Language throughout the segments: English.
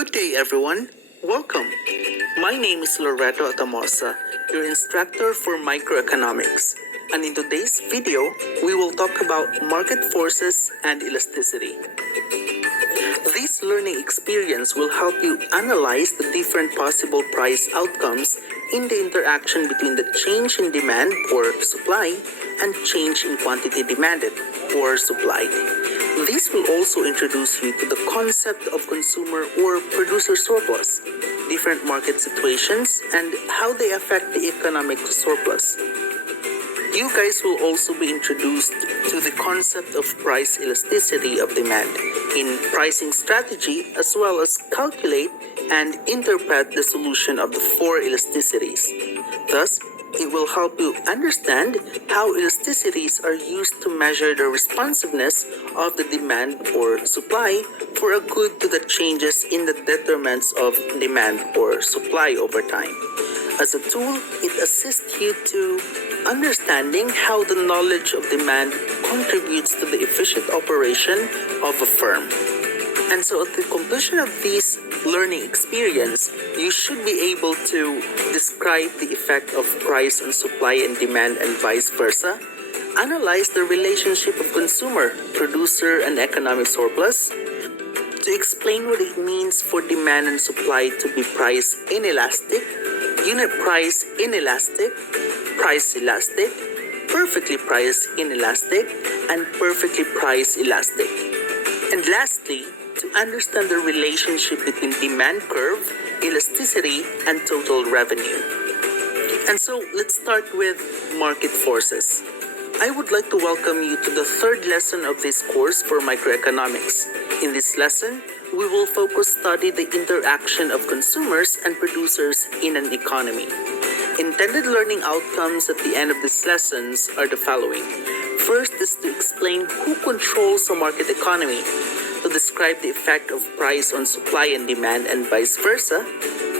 Good day, everyone. Welcome. My name is Loreto Atamosa, your instructor for Microeconomics. And in today's video, we will talk about market forces and elasticity. This learning experience will help you analyze the different possible price outcomes in the interaction between the change in demand or supply and change in quantity demanded or supplied. This will also introduce you to the concept of consumer or producer surplus, different market situations, and how they affect the economic surplus. You guys will also be introduced to the concept of price elasticity of demand in pricing strategy, as well as calculate and interpret the solution of the four elasticities. Thus, it will help you understand how elasticities are used to measure the responsiveness of the demand or supply for a good to the changes in the determinants of demand or supply over time. As a tool, it assists you to understanding how the knowledge of demand contributes to the efficient operation of a firm. And so at the conclusion of this learning experience, you should be able to describe the effect of price on supply and demand and vice versa, analyze the relationship of consumer, producer, and economic surplus, to explain what it means for demand and supply to be price inelastic, unit price inelastic, price elastic, perfectly price inelastic, and perfectly price elastic. And lastly, to understand the relationship between demand curve, elasticity, and total revenue. And so let's start with market forces. I would like to welcome you to the third lesson of this course for microeconomics. In this lesson, we will study the interaction of consumers and producers in an economy. Intended learning outcomes at the end of these lessons are the following. First is to explain who controls the market economy, to describe the effect of price on supply and demand and vice versa,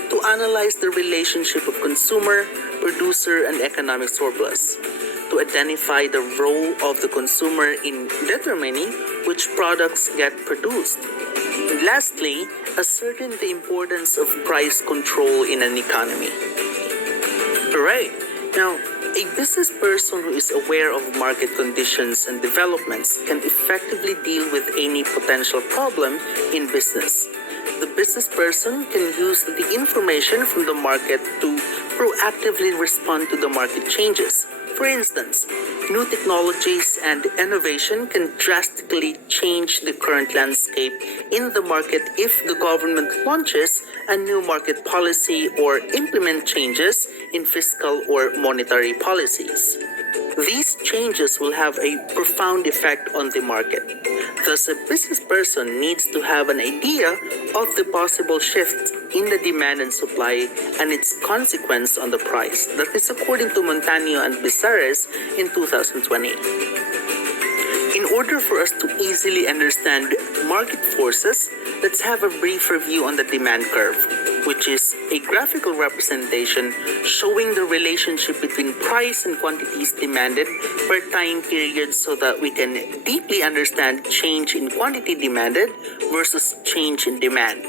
to analyze the relationship of consumer, producer, and economic surplus, to identify the role of the consumer in determining which products get produced. And lastly, ascertain the importance of price control in an economy. Alright, now, a business person who is aware of market conditions and developments can effectively deal with any potential problem in business. The business person can use the information from the market to proactively respond to the market changes. For instance, new technologies and innovation can drastically change the current landscape in the market if the government launches a new market policy or implement changes in fiscal or monetary policies. These changes will have a profound effect on the market. Thus, a business person needs to have an idea of the possible shifts in the demand and supply and its consequence on the price. That is according to Montaño and Becerres in 2020. In order for us to easily understand market forces, let's have a brief review on the demand curve, which is a graphical representation showing the relationship between price and quantities demanded per time period so that we can deeply understand change in quantity demanded versus change in demand.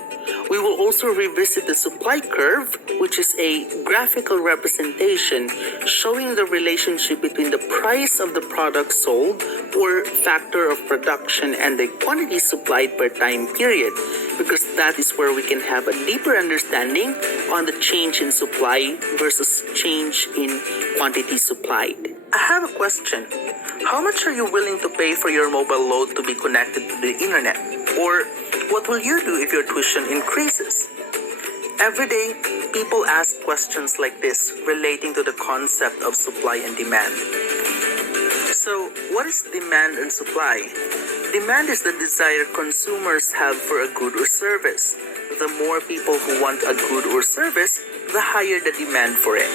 We will also revisit the supply curve, which is a graphical representation showing the relationship between the price of the product sold or factor of production and the quantity supplied per time period, because that is where we can have a deeper understanding on the change in supply versus change in quantity supplied. I have a question. How much are you willing to pay for your mobile load to be connected to the internet? Or what will you do if your tuition increases? Every day, people ask questions like this relating to the concept of supply and demand. So, what is demand and supply? Demand is the desire consumers have for a good or service. The more people who want a good or service, the higher the demand for it.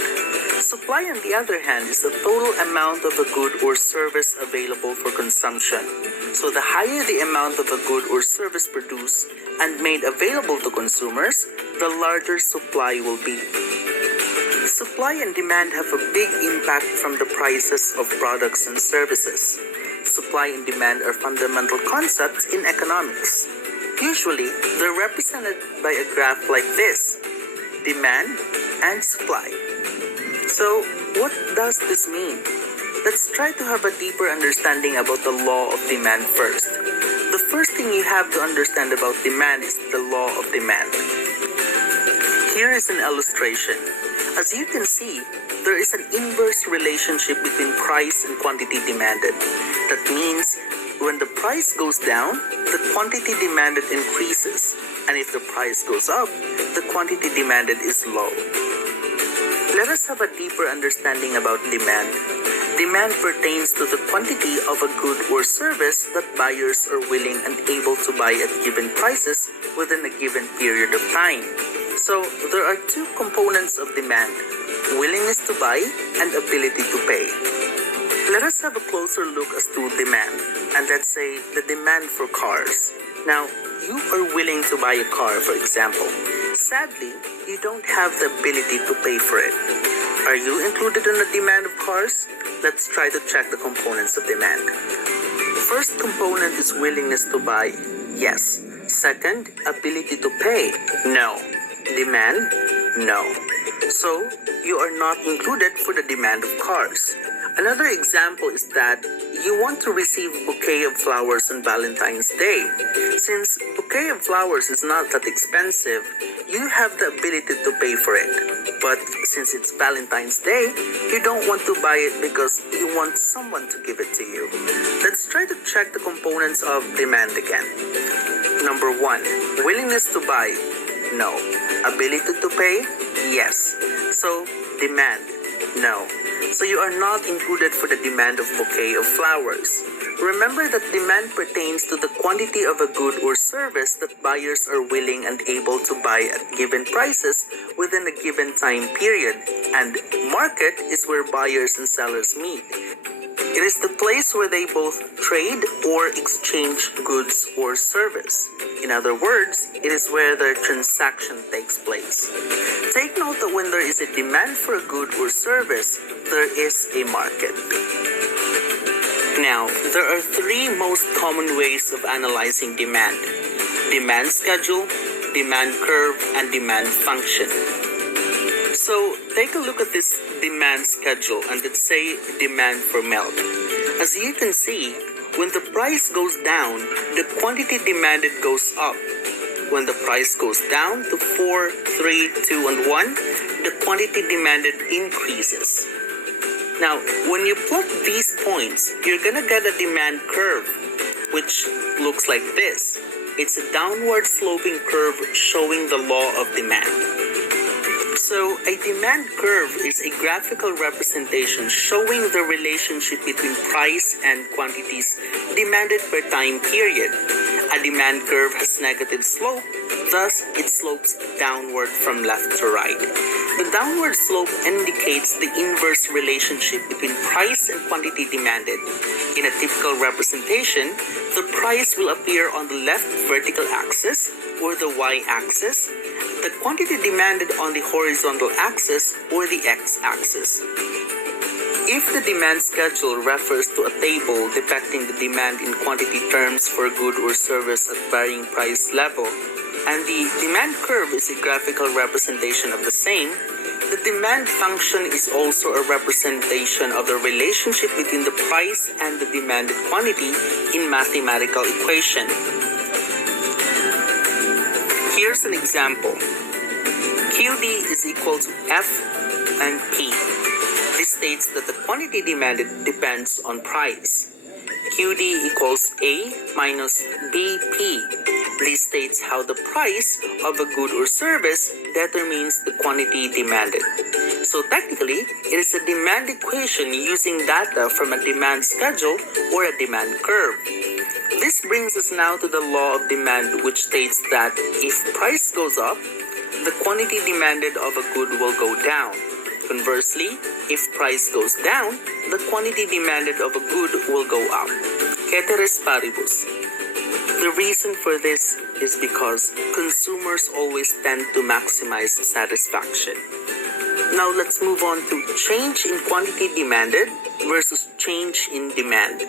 Supply, on the other hand, is the total amount of a good or service available for consumption. So the higher the amount of a good or service produced and made available to consumers, the larger supply will be. Supply and demand have a big impact from the prices of products and services. Supply and demand are fundamental concepts in economics. Usually, they're represented by a graph like this: demand and supply. So, what does this mean? Let's try to have a deeper understanding about the law of demand first. The first thing you have to understand about demand is the law of demand. Here is an illustration. As you can see, there is an inverse relationship between price and quantity demanded. That means when the price goes down, the quantity demanded increases. And if the price goes up, the quantity demanded is low. Let us have a deeper understanding about demand. Demand pertains to the quantity of a good or service that buyers are willing and able to buy at given prices within a given period of time. So, there are two components of demand: willingness to buy and ability to pay. Let us have a closer look as to demand, and let's say the demand for cars. Now, you are willing to buy a car, for example. Sadly, you don't have the ability to pay for it. Are you included in the demand of cars? Let's try to check the components of demand. First component is willingness to buy. Yes. Second, ability to pay. No. Demand? No. So, you are not included for the demand of cars. Another example is that you want to receive a bouquet of flowers on Valentine's Day. Since bouquet of flowers is not that expensive, you have the ability to pay for it. But since it's Valentine's Day, you don't want to buy it because you want someone to give it to you. Let's try to check the components of demand again. Number 1, willingness to buy. No. Ability to pay? Yes. So, demand? No. So you are not included for the demand of bouquet of flowers. Remember that demand pertains to the quantity of a good or service that buyers are willing and able to buy at given prices within a given time period. And market is where buyers and sellers meet. It is the place where they both trade or exchange goods or service. In other words, it is where the transaction takes place. Take note that when there is a demand for a good or service, there is a market. Now, there are 3 most common ways of analyzing demand: demand schedule, demand curve, and demand function. So, take a look at this demand schedule and let's say demand for milk. As you can see, when the price goes down, the quantity demanded goes up. When the price goes down to 4, 3, 2, and 1, the quantity demanded increases. Now, when you plot these points, you're gonna get a demand curve, which looks like this. It's a downward sloping curve showing the law of demand. So, a demand curve is a graphical representation showing the relationship between price and quantities demanded per time period. A demand curve has negative slope, thus it slopes downward from left to right. The downward slope indicates the inverse relationship between price and quantity demanded. In a typical representation, the price will appear on the left vertical axis or the y-axis, the quantity demanded on the horizontal axis or the x-axis. If the demand schedule refers to a table depicting the demand in quantity terms for a good or service at varying price level, and the demand curve is a graphical representation of the same, the demand function is also a representation of the relationship between the price and the demanded quantity in mathematical equation. Here's an example. QD is equal to F and P. This states that the quantity demanded depends on price. QD equals A minus BP. This states how the price of a good or service determines the quantity demanded. So technically, it is a demand equation using data from a demand schedule or a demand curve. This brings us now to the law of demand, which states that if price goes up, the quantity demanded of a good will go down. Conversely, if price goes down, the quantity demanded of a good will go up. Ceteris paribus. The reason for this is because consumers always tend to maximize satisfaction. Now let's move on to change in quantity demanded versus change in demand.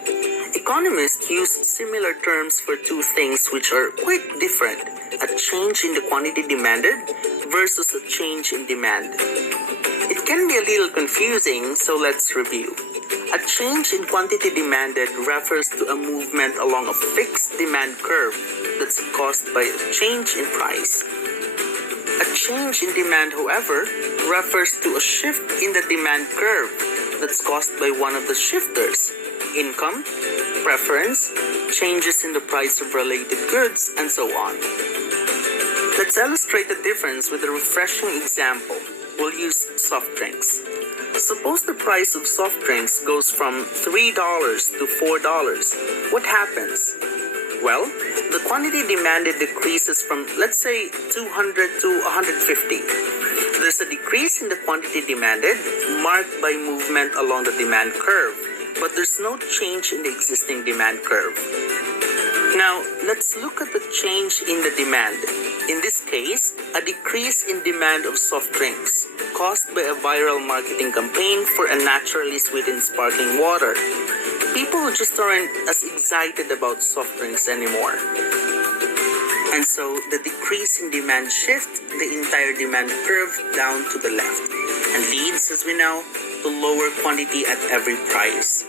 A Economists use similar terms for two things which are quite different: a change in the quantity demanded versus a change in demand. It can be a little confusing, so let's review. A change in quantity demanded refers to a movement along a fixed demand curve that's caused by a change in price. A change in demand, however, refers to a shift in the demand curve that's caused by one of the shifters: income, preference, changes in the price of related goods, and so on. Let's illustrate the difference with a refreshing example. We'll use soft drinks. Suppose the price of soft drinks goes from $3 to $4. What happens? Well, the quantity demanded decreases from, let's say, 200 to 150. There's a decrease in the quantity demanded, marked by movement along the demand curve, but there's no change in the existing demand curve. Now, let's look at the change in the demand. In this case, a decrease in demand of soft drinks, caused by a viral marketing campaign for a naturally sweetened sparkling water. People just aren't as excited about soft drinks anymore. And so, the decrease in demand shifts the entire demand curve down to the left, and leads, as we know, to lower quantity at every price.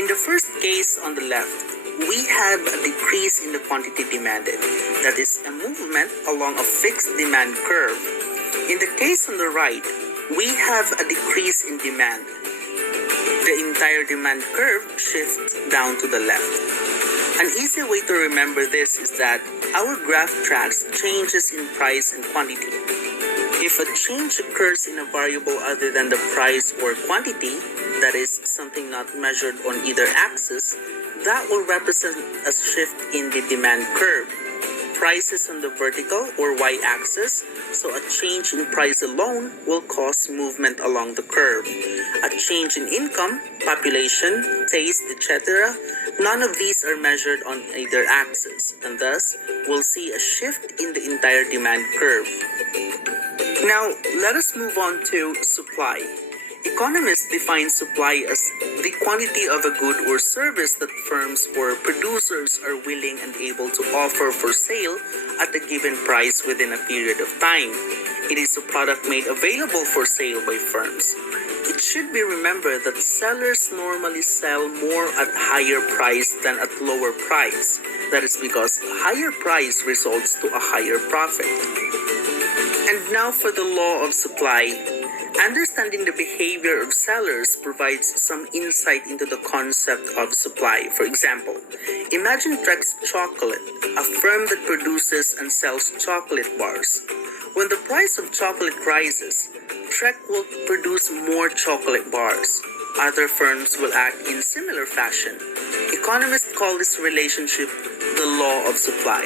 In the first case on the left, we have a decrease in the quantity demanded, that is, a movement along a fixed demand curve. In the case on the right, we have a decrease in demand. The entire demand curve shifts down to the left. An easy way to remember this is that our graph tracks changes in price and quantity. If a change occurs in a variable other than the price or quantity, that is, something not measured on either axis, that will represent a shift in the demand curve. Price is on the vertical or y-axis, so a change in price alone will cause movement along the curve. A change in income, population, taste, etc., none of these are measured on either axis, and thus we'll see a shift in the entire demand curve. Now, let us move on to supply. Economists define supply as the quantity of a good or service that firms or producers are willing and able to offer for sale at a given price within a period of time. It is a product made available for sale by firms. It should be remembered that sellers normally sell more at higher price than at lower price. That is because higher price results to a higher profit. And now for the law of supply. Understanding the behavior of sellers provides some insight into the concept of supply. For example, imagine Trek's Chocolate, a firm that produces and sells chocolate bars. When the price of chocolate rises, Trek will produce more chocolate bars. Other firms will act in similar fashion. Economists call this relationship the law of supply.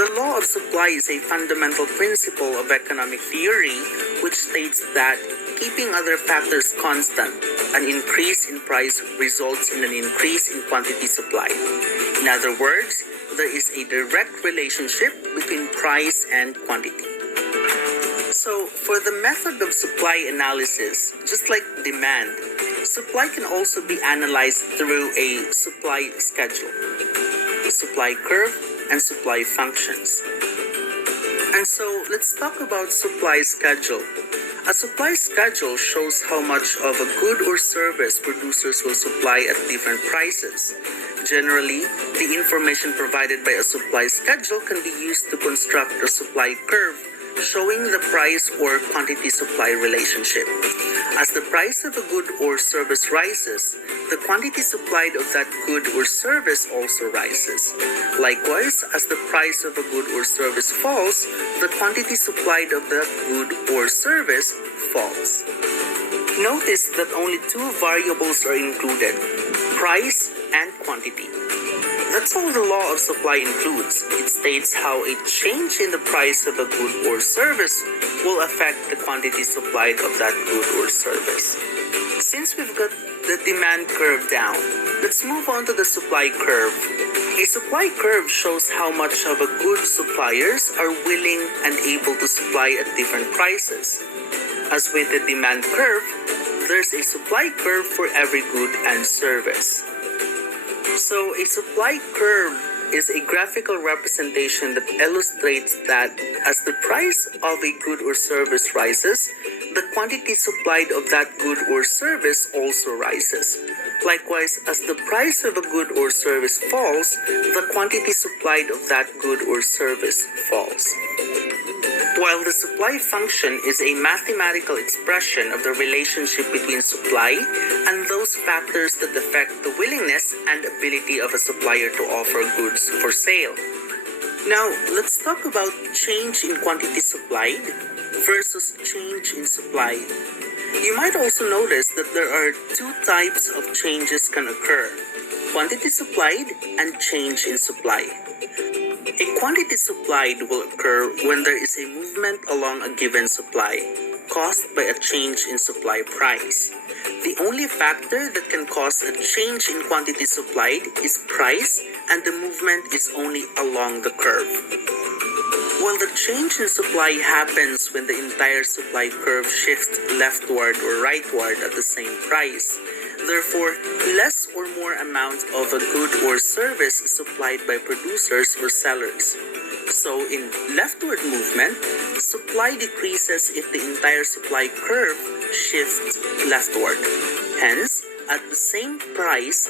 The law of supply is a fundamental principle of economic theory which states that keeping other factors constant, an increase in price results in an increase in quantity supplied. In other words, there is a direct relationship between price and quantity. So, for the method of supply analysis, just like demand, supply can also be analyzed through a supply schedule, supply curve, and supply functions. And so, let's talk about supply schedule. A supply schedule shows how much of a good or service producers will supply at different prices. Generally, the information provided by a supply schedule can be used to construct a supply curve showing the price or quantity supply relationship. As the price of a good or service rises, the quantity supplied of that good or service also rises. Likewise, as the price of a good or service falls, the quantity supplied of that good or service falls. Notice that only two variables are included: price and quantity. That's all the law of supply includes. It states how a change in the price of a good or service will affect the quantity supplied of that good or service. Since we've got the demand curve down, let's move on to the supply curve. A supply curve shows how much of a good suppliers are willing and able to supply at different prices. As with the demand curve, there's a supply curve for every good and service. So a supply curve is a graphical representation that illustrates that as the price of a good or service rises, the quantity supplied of that good or service also rises. Likewise, as the price of a good or service falls, the quantity supplied of that good or service falls. While the supply function is a mathematical expression of the relationship between supply and those factors that affect the willingness and ability of a supplier to offer goods for sale. Now, let's talk about change in quantity supplied versus change in supply. You might also notice that there are two types of changes can occur: quantity supplied and change in supply. A quantity supplied will occur when there is a movement along a given supply, caused by a change in supply price. The only factor that can cause a change in quantity supplied is price, and the movement is only along the curve. While the change in supply happens when the entire supply curve shifts leftward or rightward at the same price. Therefore, less or more amount of a good or service is supplied by producers or sellers. So in leftward movement, supply decreases if the entire supply curve shifts leftward. Hence, at the same price,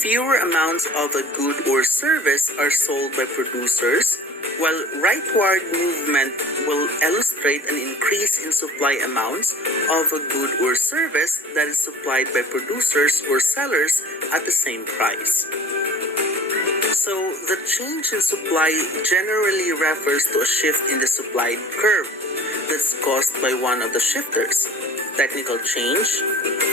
fewer amounts of a good or service are sold by producers, while rightward movement will illustrate an increase in supply amounts of a good or service that is supplied by producers or sellers at the same price. So, the change in supply generally refers to a shift in the supply curve that's caused by one of the shifters: technical change,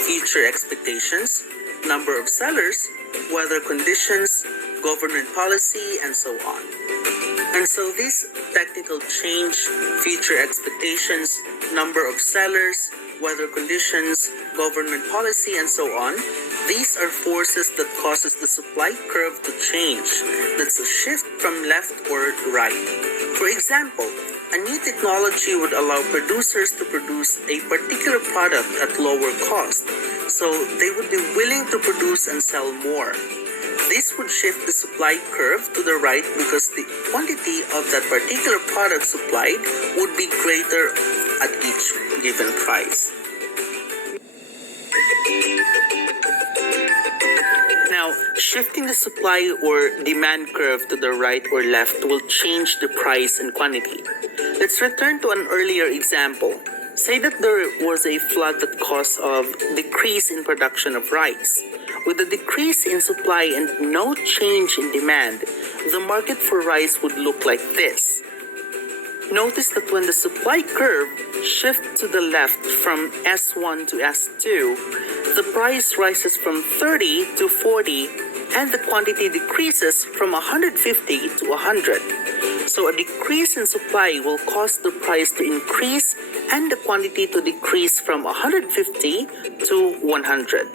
future expectations, number of sellers, weather conditions, government policy, and so on. And so these technical change, future expectations, number of sellers, weather conditions, government policy, and so on, these are forces that causes the supply curve to change. That's a shift from left or right. For example, a new technology would allow producers to produce a particular product at lower cost, so they would be willing to produce and sell more. This would shift the supply curve to the right because the quantity of that particular product supplied would be greater at each given price. Now, shifting the supply or demand curve to the right or left will change the price and quantity. Let's return to an earlier example. Say that there was a flood that caused a decrease in production of rice. With a decrease in supply and no change in demand, the market for rice would look like this. Notice that when the supply curve shifts to the left from S1 to S2, the price rises from 30 to 40 and the quantity decreases from 150 to 100. So a decrease in supply will cause the price to increase and the quantity to decrease from 150 to 100.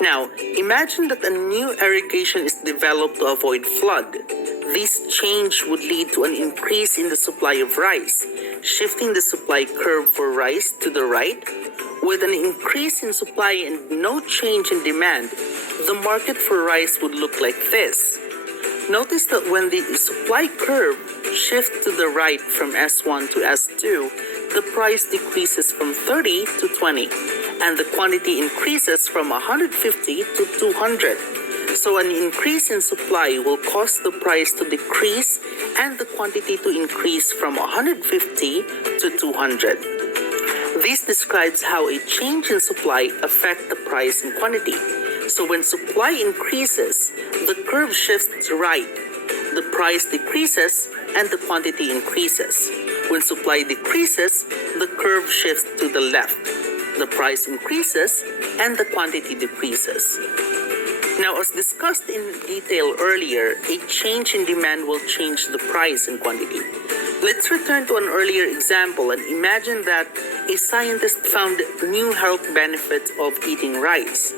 Now, imagine that a new irrigation is developed to avoid flood. This change would lead to an increase in the supply of rice, shifting the supply curve for rice to the right. With an increase in supply and no change in demand, the market for rice would look like this. Notice that when the supply curve shifts to the right from S1 to S2, the price decreases from 30 to 20, and the quantity increases from 150 to 200. So an increase in supply will cause the price to decrease and the quantity to increase from 150 to 200. This describes how a change in supply affects the price and quantity. So when supply increases, the curve shifts to right, the price decreases, and the quantity increases. When supply decreases, the curve shifts to the left, the price increases, and the quantity decreases. Now, as discussed in detail earlier, a change in demand will change the price and quantity. Let's return to an earlier example and imagine that a scientist found new health benefits of eating rice,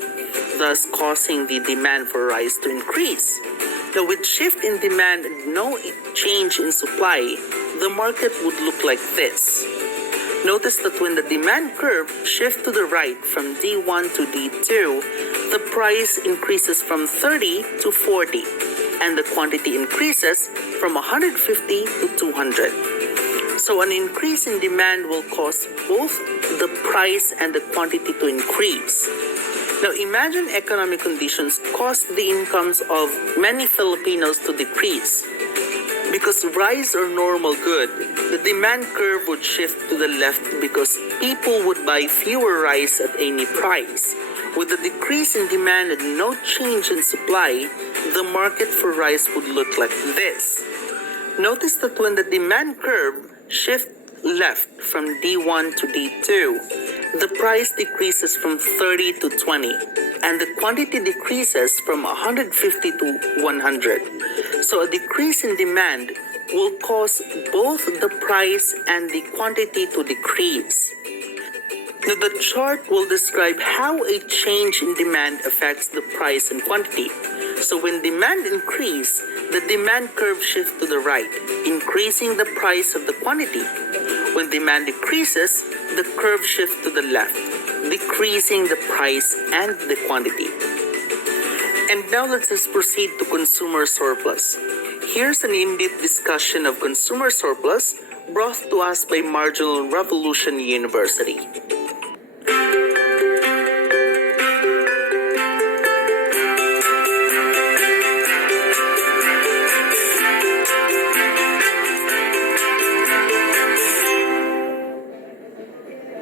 thus causing the demand for rice to increase. Now, with shift in demand and no change in supply, the market would look like this. Notice that when the demand curve shifts to the right from D1 to D2, the price increases from 30 to 40, and the quantity increases from 150 to 200. So an increase in demand will cause both the price and the quantity to increase. Now imagine economic conditions cause the incomes of many Filipinos to decrease. Because rice are normal good, the demand curve would shift to the left because people would buy fewer rice at any price. With a decrease in demand and no change in supply, the market for rice would look like this. Notice that when the demand curve shifts left from D1 to D2, the price decreases from 30 to 20, and the quantity decreases from 150 to 100. So a decrease in demand will cause both the price and the quantity to decrease. Now the chart will describe how a change in demand affects the price and quantity. So when demand increases, the demand curve shifts to the right, increasing the price of the quantity. When demand decreases, the curve shifts to the left, decreasing the price and the quantity. And now let's just proceed to consumer surplus. Here's an in-depth discussion of consumer surplus brought to us by Marginal Revolution University.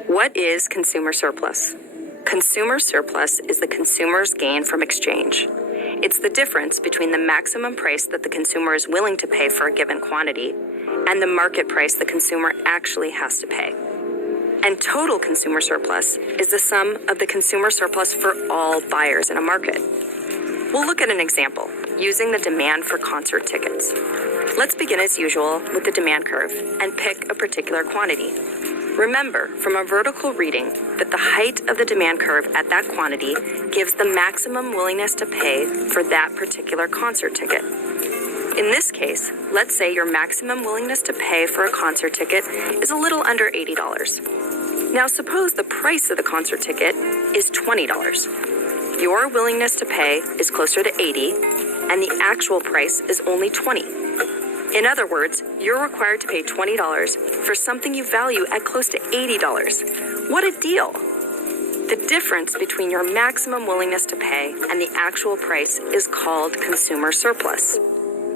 What is consumer surplus? Consumer surplus is the consumer's gain from exchange. It's the difference between the maximum price that the consumer is willing to pay for a given quantity and the market price the consumer actually has to pay. And total consumer surplus is the sum of the consumer surplus for all buyers in a market. We'll look at an example using the demand for concert tickets. Let's begin as usual with the demand curve and pick a particular quantity. Remember from a vertical reading that the height of the demand curve at that quantity gives the maximum willingness to pay for that particular concert ticket. In this case, let's say your maximum willingness to pay for a concert ticket is a little under $80. Now suppose the price of the concert ticket is $20. Your willingness to pay is closer to $80, and the actual price is only $20. In other words, you're required to pay $20 for something you value at close to $80. What a deal! The difference between your maximum willingness to pay and the actual price is called consumer surplus.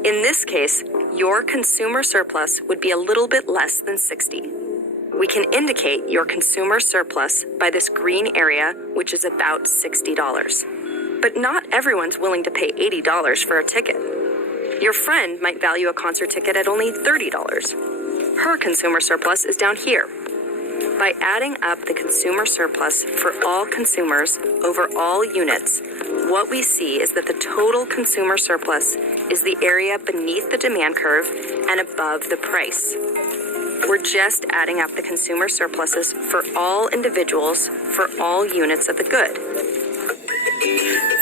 In this case, your consumer surplus would be a little bit less than 60. We can indicate your consumer surplus by this green area, which is about $60. But not everyone's willing to pay $80 for a ticket. Your friend might value a concert ticket at only $30. Her consumer surplus is down here. By adding up the consumer surplus for all consumers over all units, what we see is that the total consumer surplus is the area beneath the demand curve and above the price. We're just adding up the consumer surpluses for all individuals for all units of the good.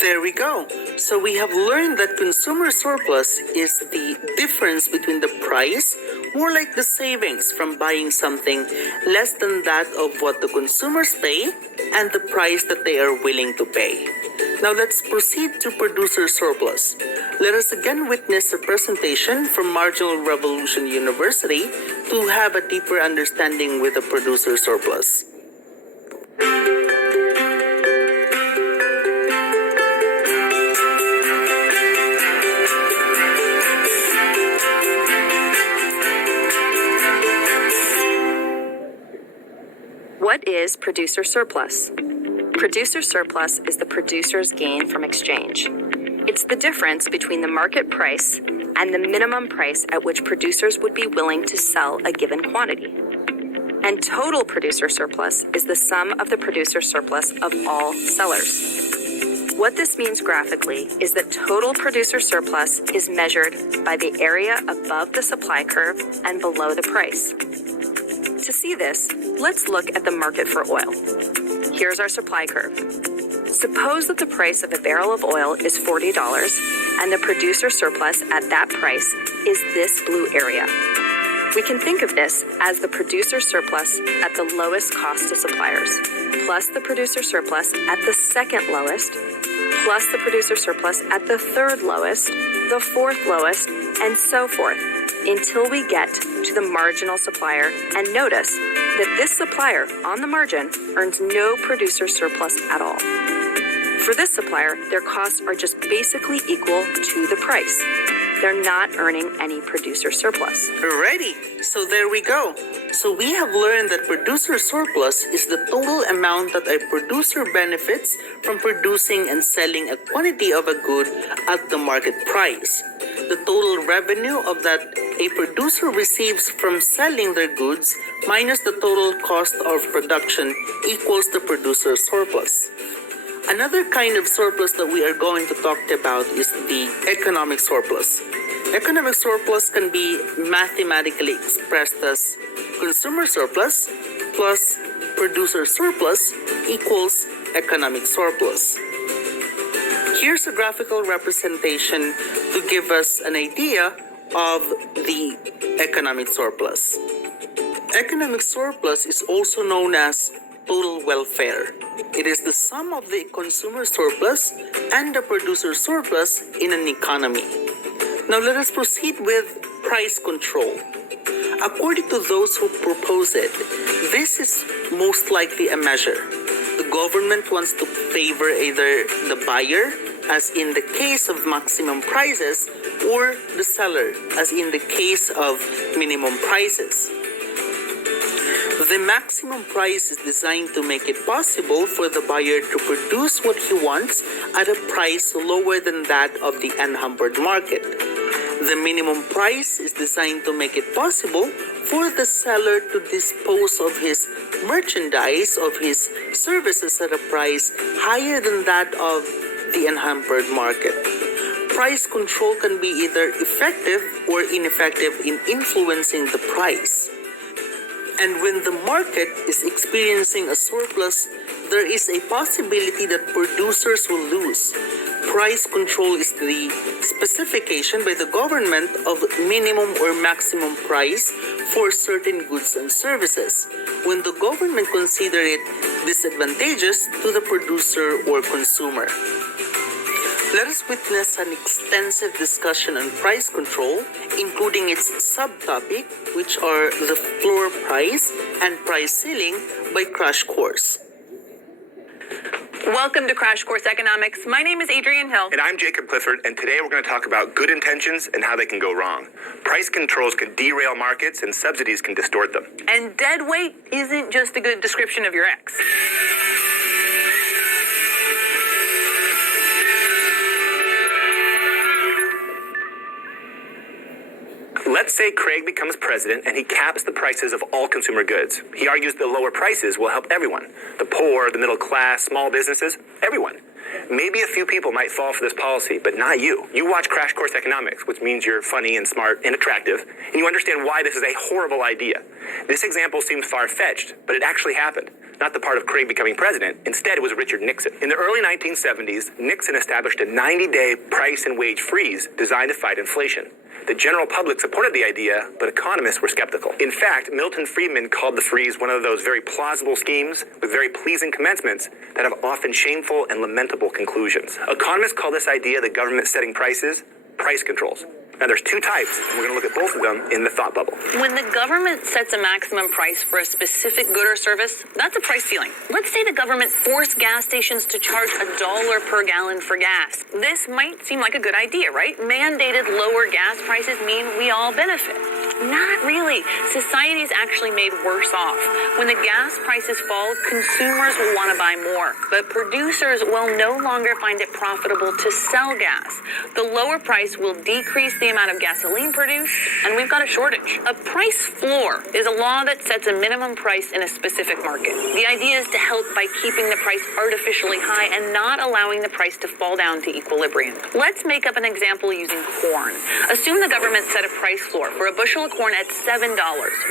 There we go. So we have learned that consumer surplus is the difference between the price, more like the savings from buying something, less than that of what the consumers pay, and the price that they are willing to pay. Now let's proceed to producer surplus. Let us again witness a presentation from Marginal Revolution University to have a deeper understanding with the producer surplus. What is producer surplus? Producer surplus is the producer's gain from exchange. It's the difference between the market price and the minimum price at which producers would be willing to sell a given quantity. And total producer surplus is the sum of the producer surplus of all sellers. What this means graphically is that total producer surplus is measured by the area above the supply curve and below the price. To see this, let's look at the market for oil. Here's our supply curve. Suppose that the price of a barrel of oil is $40 and the producer surplus at that price is this blue area. We can think of this as the producer surplus at the lowest cost to suppliers, plus the producer surplus at the second lowest, plus the producer surplus at the third lowest, the fourth lowest, and so forth, until we get to the marginal supplier. And notice that this supplier on the margin earns no producer surplus at all. For this supplier, their costs are just basically equal to the price. They're not earning any producer surplus. Alrighty, so there we go. So we have learned that producer surplus is the total amount that a producer benefits from producing and selling a quantity of a good at the market price. The total revenue of that a producer receives from selling their goods minus the total cost of production equals the producer surplus. Another kind of surplus that we are going to talk about is the economic surplus. Economic surplus can be mathematically expressed as consumer surplus plus producer surplus equals economic surplus. Here's a graphical representation to give us an idea of the economic surplus. Economic surplus is also known as total welfare. It is the sum of the consumer surplus and the producer surplus in an economy. Now let us proceed with price control. According to those who propose it, this is most likely a measure. The government wants to favor either the buyer, as in the case of maximum prices, or the seller, as in the case of minimum prices. The maximum price is designed to make it possible for the buyer to produce what he wants at a price lower than that of the unhampered market. The minimum price is designed to make it possible for the seller to dispose of his merchandise, of his services at a price higher than that of the unhampered market. Price control can be either effective or ineffective in influencing the price. And when the market is experiencing a surplus, there is a possibility that producers will lose. Price control is the specification by the government of minimum or maximum price for certain goods and services, when the government considers it disadvantageous to the producer or consumer. Let us witness an extensive discussion on price control, including its subtopic, which are the floor price and price ceiling, by Crash Course. Welcome to Crash Course Economics. My name is Adrienne Hill. And I'm Jacob Clifford, and today we're going to talk about good intentions and how they can go wrong. Price controls can derail markets, and subsidies can distort them. And dead weight isn't just a good description of your ex. Let's say Craig becomes president and he caps the prices of all consumer goods. He argues the lower prices will help everyone. The poor, the middle class, small businesses, everyone. Maybe a few people might fall for this policy, but not you. You watch Crash Course Economics, which means you're funny and smart and attractive, and you understand why this is a horrible idea. This example seems far-fetched, but it actually happened. Not the part of Craig becoming president. Instead, it was Richard Nixon. In the early 1970s, Nixon established a 90-day price and wage freeze designed to fight inflation. The general public supported the idea, but economists were skeptical. In fact, Milton Friedman called the freeze one of those very plausible schemes with very pleasing commencements that have often shameful and lamentable conclusions. Economists call this idea the government setting prices, price controls. Now, there's two types, and we're going to look at both of them in the thought bubble. When the government sets a maximum price for a specific good or service, that's a price ceiling. Let's say the government forced gas stations to charge $1 per gallon for gas. This might seem like a good idea, right? Mandated lower gas prices mean we all benefit. Not really. Society is actually made worse off. When the gas prices fall, consumers will want to buy more, but producers will no longer find it profitable to sell gas. The lower price will decrease the amount of gasoline produced, and we've got a shortage. A price floor is a law that sets a minimum price in a specific market. The idea is to help by keeping the price artificially high and not allowing the price to fall down to equilibrium. Let's make up an example using corn. Assume the government set a price floor for a bushel of corn at $7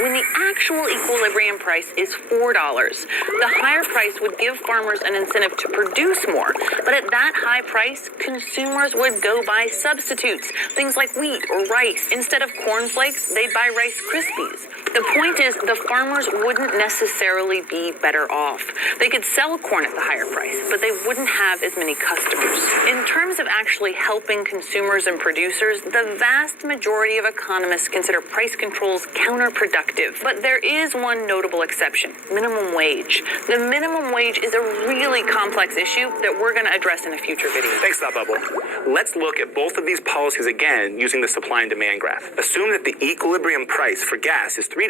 when the actual equilibrium price is $4. The higher price would give farmers an incentive to produce more, but at that high price, consumers would go buy substitutes, things like wheat or rice. Instead of cornflakes, they'd buy Rice Krispies. The point is, the farmers wouldn't necessarily be better off. They could sell corn at the higher price, but they wouldn't have as many customers. In terms of actually helping consumers and producers, the vast majority of economists consider price controls counterproductive. But there is one notable exception: minimum wage. The minimum wage is a really complex issue that we're going to address in a future video. Thanks, Thought Bubble. Let's look at both of these policies again using the supply and demand graph. Assume that the equilibrium price for gas is $3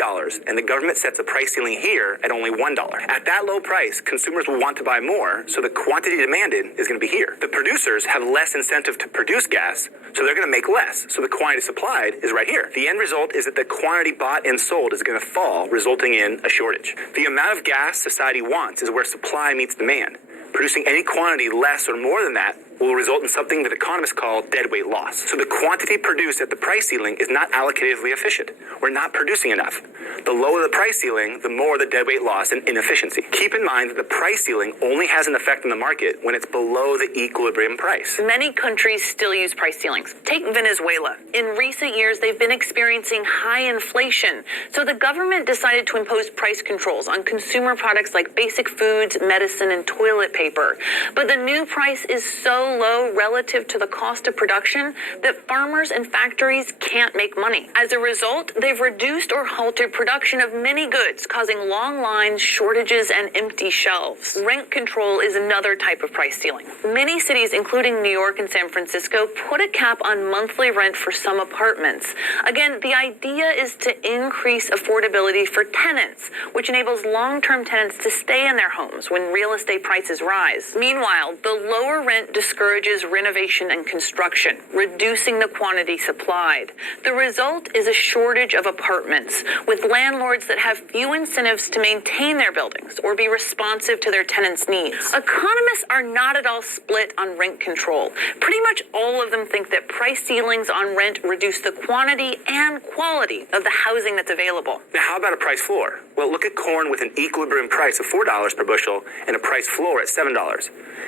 and the government sets a price ceiling here at only $1. At that low price, consumers will want to buy more, so the quantity demanded is going to be here. The producers have less incentive to produce gas, so they're going to make less, so the quantity supplied is right here. The end result is that the quantity bought and sold is going to fall, resulting in a shortage. The amount of gas society wants is where supply meets demand. Producing any quantity less or more than that will result in something that economists call deadweight loss. So the quantity produced at the price ceiling is not allocatively efficient. We're not producing enough. The lower the price ceiling, the more the deadweight loss and inefficiency. Keep in mind that the price ceiling only has an effect on the market when it's below the equilibrium price. Many countries still use price ceilings. Take Venezuela. In recent years, they've been experiencing high inflation, so the government decided to impose price controls on consumer products like basic foods, medicine, and toilet paper. But the new price is so low relative to the cost of production that farmers and factories can't make money. As a result, they've reduced or halted production of many goods, causing long lines, shortages, and empty shelves. Rent control is another type of price ceiling. Many cities, including New York and San Francisco, put a cap on monthly rent for some apartments. Again, the idea is to increase affordability for tenants, which enables long-term tenants to stay in their homes when real estate prices rise. Meanwhile, the lower rent discourages renovation and construction, reducing the quantity supplied. The result is a shortage of apartments, with landlords that have few incentives to maintain their buildings or be responsive to their tenants' needs. Economists are not at all split on rent control. Pretty much all of them think that price ceilings on rent reduce the quantity and quality of the housing that's available. Now, how about a price floor? Well, look at corn with an equilibrium price of $4 per bushel and a price floor at $7.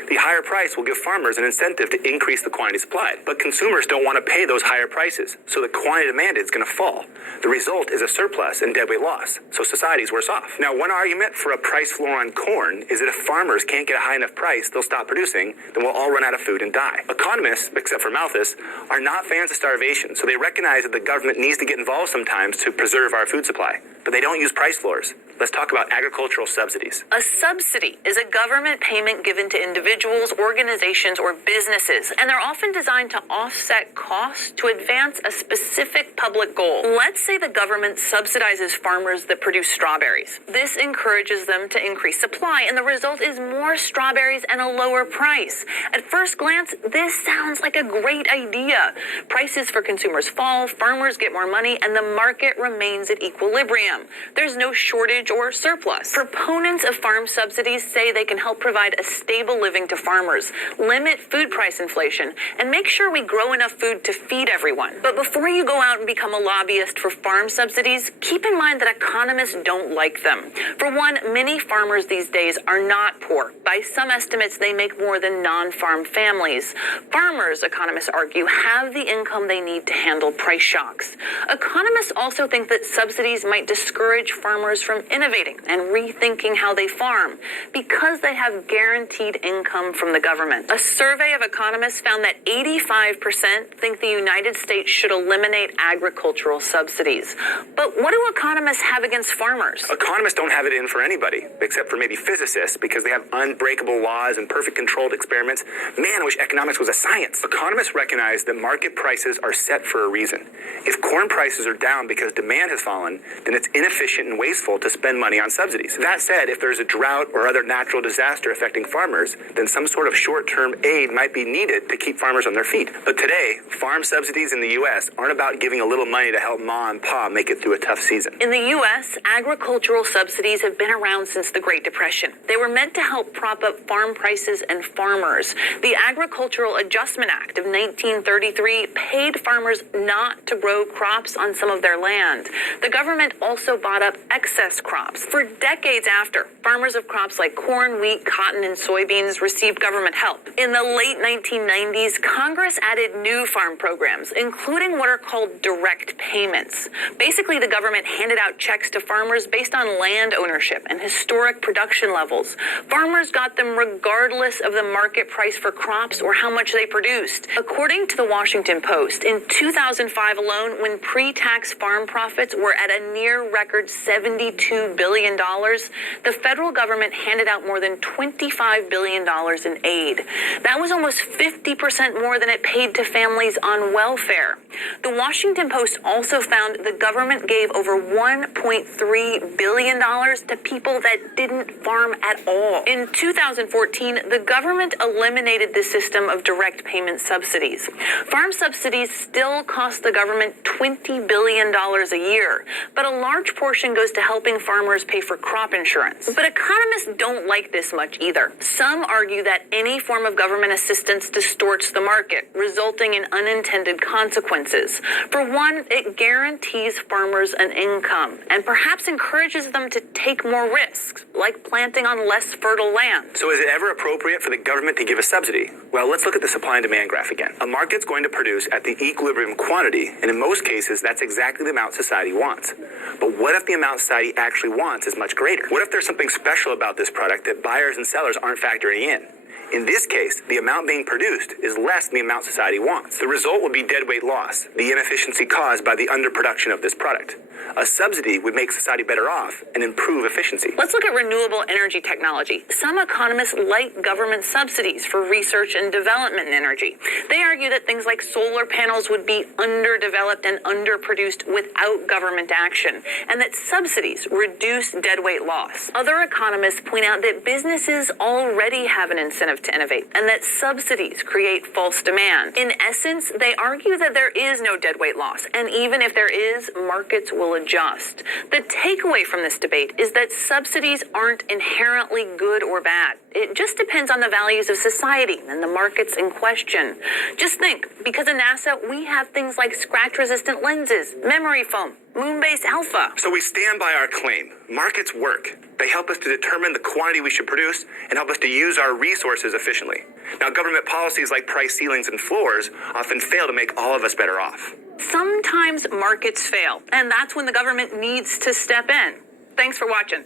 The higher price will give farmers an incentive to increase the quantity supplied. But consumers don't want to pay those higher prices, so the quantity demanded is going to fall. The result is a surplus and deadweight loss, so society's worse off. Now, one argument for a price floor on corn is that if farmers can't get a high enough price, they'll stop producing, then we'll all run out of food and die. Economists, except for Malthus, are not fans of starvation, so they recognize that the government needs to get involved sometimes to preserve our food supply. But they don't use price floors. Let's talk about agricultural subsidies. A subsidy is a government payment given to individuals, organizations, or businesses, and they're often designed to offset costs to advance a specific public goal. Let's say the government subsidizes farmers that produce strawberries. This encourages them to increase supply, and the result is more strawberries and a lower price. At first glance, this sounds like a great idea. Prices for consumers fall, farmers get more money, and the market remains at equilibrium. There's no shortage or surplus. Proponents of farm subsidies say they can help provide a stable living to farmers, limit food price inflation, and make sure we grow enough food to feed everyone. But before you go out and become a lobbyist for farm subsidies, keep in mind that economists don't like them. For one, many farmers these days are not poor. By some estimates, they make more than non-farm families. Farmers, economists argue, have the income they need to handle price shocks. Economists also think that subsidies might discourage farmers from innovating and rethinking how they farm because they have guaranteed income from the government. A survey of economists found that 85% think the United States should eliminate agricultural subsidies. But what do economists have against farmers? Economists don't have it in for anybody, except for maybe physicists, because they have unbreakable laws and perfect controlled experiments. Man, I wish economics was a science. Economists recognize that market prices are set for a reason. If corn prices are down because demand has fallen, then it's inefficient and wasteful to spend money on subsidies. That said, if there's a drought or other natural disaster affecting farmers, then some sort of short-term aid might be needed to keep farmers on their feet. But today, farm subsidies in the U.S. aren't about giving a little money to help ma and pa make it through a tough season. In the U.S., agricultural subsidies have been around since the Great Depression. They were meant to help prop up farm prices and farmers. The Agricultural Adjustment Act of 1933 paid farmers not to grow crops on some of their land. The government also bought up excess crops crops. For decades after, farmers of crops like corn, wheat, cotton, and soybeans received government help. In the late 1990s, Congress added new farm programs, including what are called direct payments. Basically, the government handed out checks to farmers based on land ownership and historic production levels. Farmers got them regardless of the market price for crops or how much they produced. According to the Washington Post, in 2005 alone, when pre-tax farm profits were at a near record $72 billion, the federal government handed out more than $25 billion in aid. That was almost 50% more than it paid to families on welfare. The Washington Post also found the government gave over $1.3 billion to people that didn't farm at all. In 2014, the government eliminated the system of direct payment subsidies. Farm subsidies still cost the government $20 billion a year, but a large portion goes to helping farmers pay for crop insurance. But economists don't like this much either. Some argue that any form of government assistance distorts the market, resulting in unintended consequences. For one, it guarantees farmers an income and perhaps encourages them to take more risks, like planting on less fertile land. So is it ever appropriate for the government to give a subsidy? Well, let's look at the supply and demand graph again. A market's going to produce at the equilibrium quantity, and in most cases, that's exactly the amount society wants. But what if the amount society actually wants is much greater? What if there's something special about this product that buyers and sellers aren't factoring in? In this case, the amount being produced is less than the amount society wants. The result would be deadweight loss, the inefficiency caused by the underproduction of this product. A subsidy would make society better off and improve efficiency. Let's look at renewable energy technology. Some economists like government subsidies for research and development in energy. They argue that things like solar panels would be underdeveloped and underproduced without government action, and that subsidies reduce deadweight loss. Other economists point out that businesses already have an incentive to innovate, and that subsidies create false demand. In essence, they argue that there is no deadweight loss, and even if there is, markets will adjust. The takeaway from this debate is that subsidies aren't inherently good or bad. It just depends on the values of society and the markets in question. Just think, because of NASA, we have things like scratch-resistant lenses, memory foam, moon-based alpha. So we stand by our claim. Markets work. They help us to determine the quantity we should produce and help us to use our resources efficiently. Now, government policies like price ceilings and floors often fail to make all of us better off. Sometimes markets fail, and that's when the government needs to step in. Thanks for watching.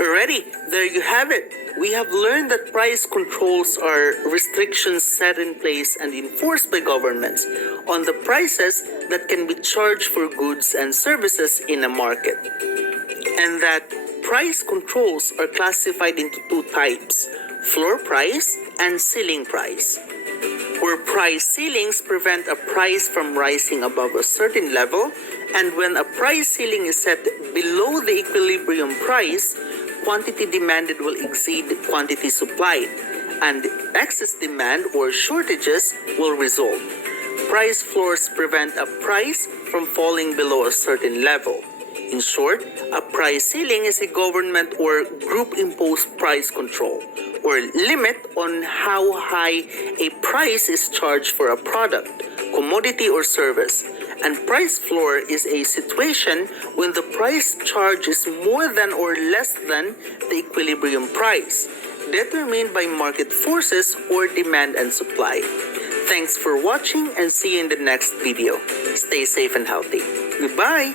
Alrighty, there you have it. We have learned that price controls are restrictions set in place and enforced by governments on the prices that can be charged for goods and services in a market. And that price controls are classified into two types: floor price and ceiling price. Where price ceilings prevent a price from rising above a certain level, and when a price ceiling is set below the equilibrium price, quantity demanded will exceed quantity supplied, and excess demand or shortages will result. Price floors prevent a price from falling below a certain level. In short, a price ceiling is a government or group-imposed price control or limit on how high a price is charged for a product, commodity, or service. And price floor is a situation when the price charged is more than or less than the equilibrium price, determined by market forces or demand and supply. Thanks for watching and see you in the next video. Stay safe and healthy. Goodbye!